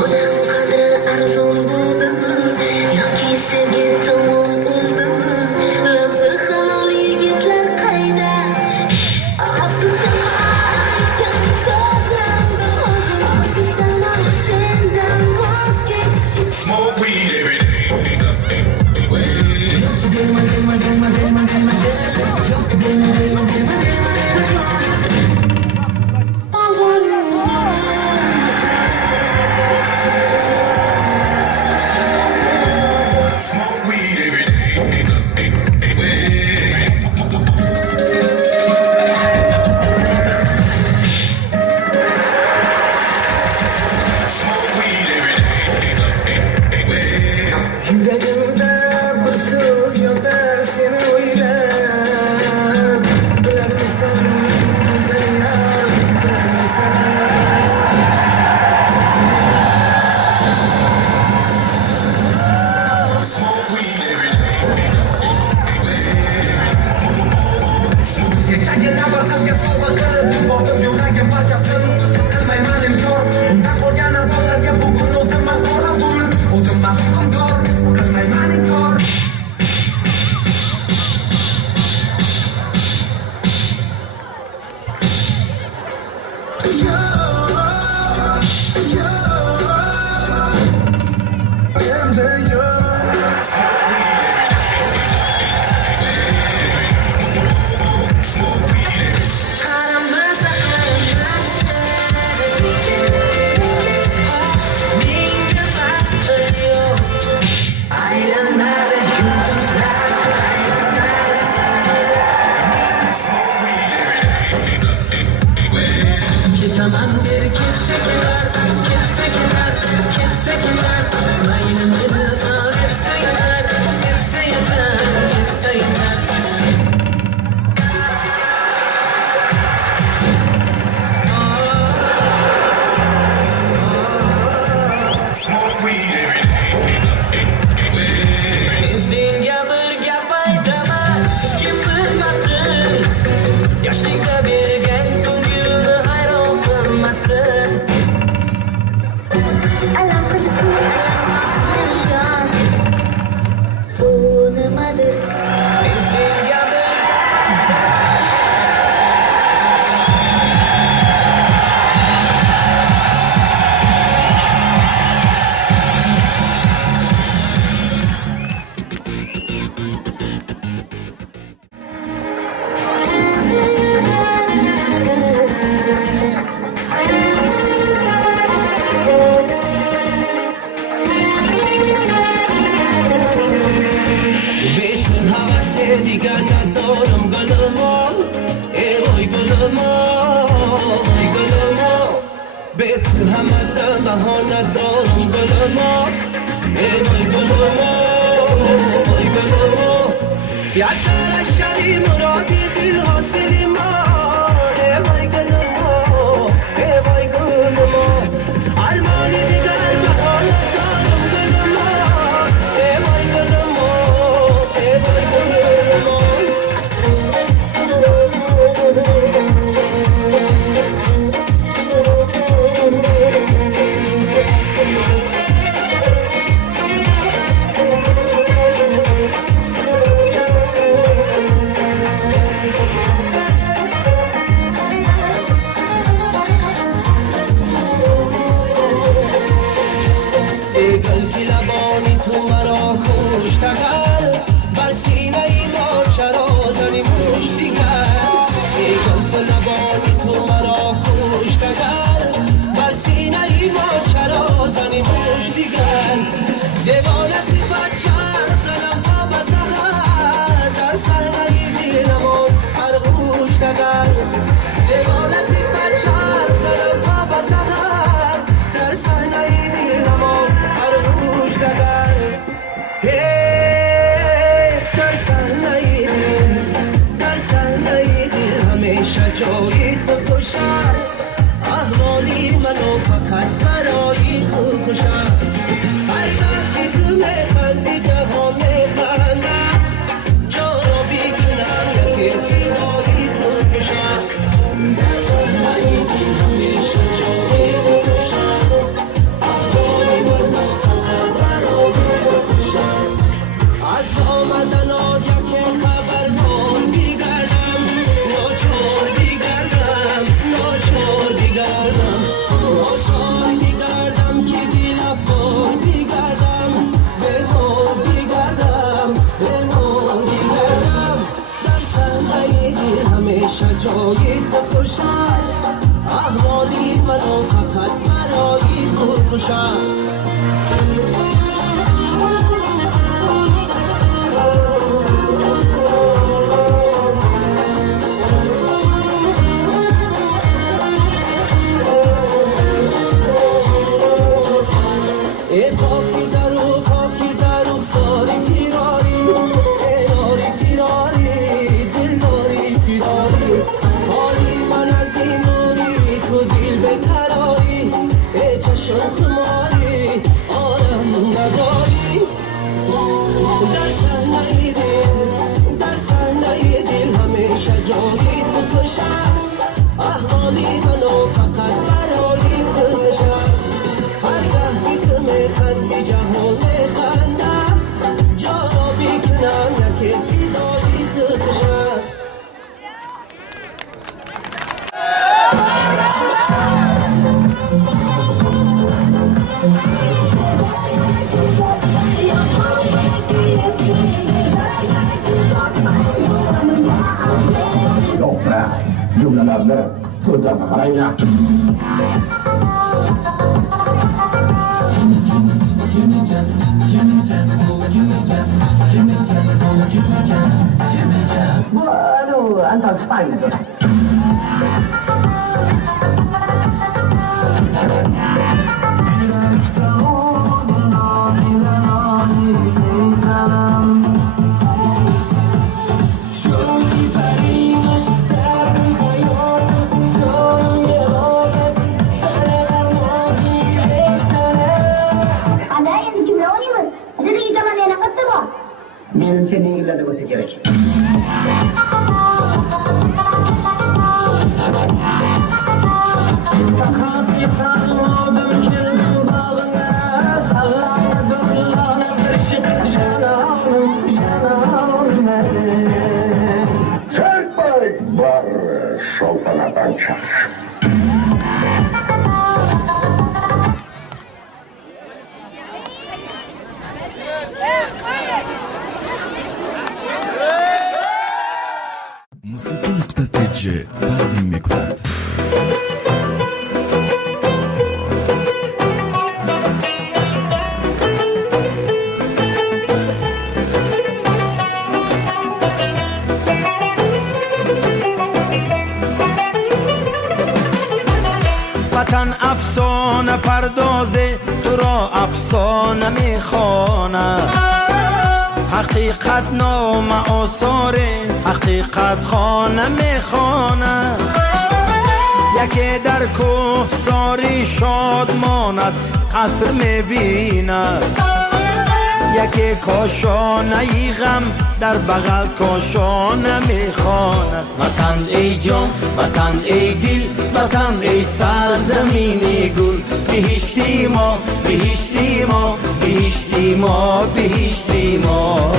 Odam qadri arzon گل ما وای گل ما وای گل ما یک سر شبی مرادی دل حاصل ما وای گل ما وای گل ما آرمانی دیگر به حال دارم گل ما وای گل ما وای گل ما جایی تو خوش است احوالی منو فقط برای تو خوش است هر وقتی تو میخندی جهان میخندم جا را بیکنم یکی فیدایی تو خوش است نمیدی همیشه جایی تو خوش است احوالی منو فقط برای تو خوش است از آمدن یکی خبردار بیگردم ناچار بیگردم که دل افکار بیگردم به مور بیگردم در صحنه دل همیشه جای تو خوش است احوالی منو فقط برای تو خوش است خماری آرام نداری در صحنه دل همیشه جایی تو خوش است احوالی منو فقط برای تو خوش است هر وقتی تو میخندی جهان میخندم جا را بیکنم یکی فیدایی تو خوش است cümlelerle sözlerine karayla. Bueno, anta España. Benim seni ilgilendirmesi gerek. Var şolpanadan çak. موسیقی.tc تقدیم می‌کند. وطن افسانه پردازه تو را را افسانه میخواند، حقیقت نام آثار حقیقت خانه میخواند. یکی در کوه ساری شاد ماند قصر میبیند، یکی کاشانه ای غم در بغل کاشانه میخواند. وطن ای جان، وطن ای دل، وطن ای سرزمینی گل، بهشتی ما، بهشتی ما، بهشتی ما، بهشتی ما.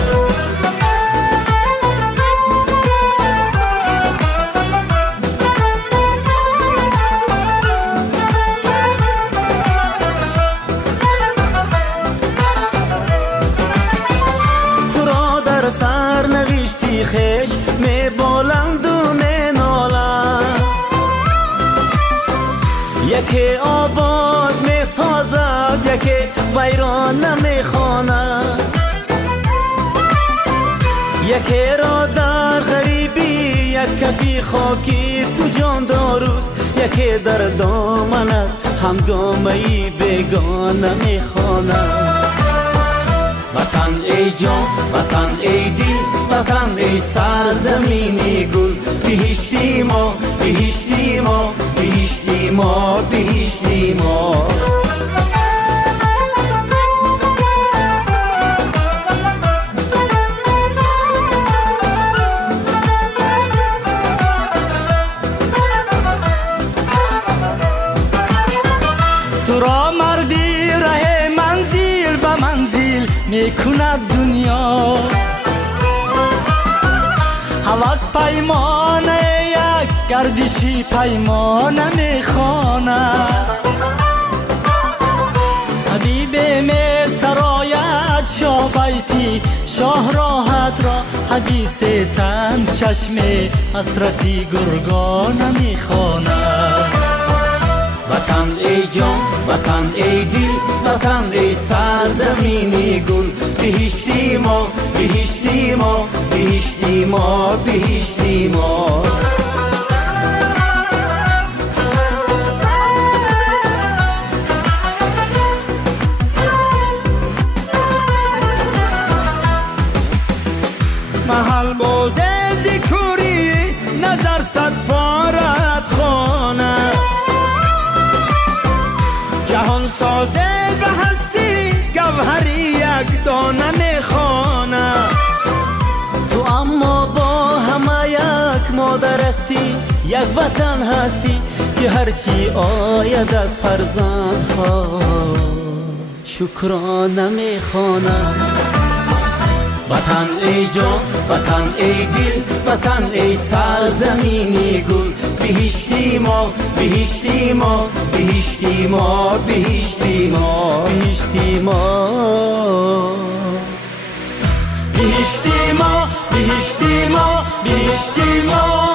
سر نوشتی خش می بالند و می نالند، یکی آباد می سازد یکی ویران نمی خواند، یکی را در غریبی یک کفی خاکی تو جان داروست، یکی در دامنت همگامه‌ای بیگانه می خواند. وطن ای جان، وطن ای دل، وطن ای سرزمینی گل، بهشتی ما، بهشتی ما، بهشتی ما، بهشتی ما. تو را مردی ره منزل به منزل میکند دنیا، هوس پیمانه یک گردشی پیمانه میخواند. حبیب می سرایت شاه بیتی شاه راحت را، حدیث تن چشم حسرتی گرگانه میخواند. وطن ای جان، وطن ای دل، وطن ای سرزمینی گل، بهشتی ما، بهشتی ما، بهشتی ما، بهشتی ما. محل باز ذکری نظر صد پارت خانه، جهان سازه ز هستی گوهری یک دانه میخوانه. تو اما با همه یک مادر هستی، یک وطن هستی که هرچی آید از فرزندها شکرانه میخوانه. وطن ای جان، وطن ای دل، وطن ای سرزمینی گل، بهشتی ما، بهشتی ما، بهشتی ما، بهشتی ما، بهشتی ما، بهشتی ما، بهشتی ما، بهشتی ما.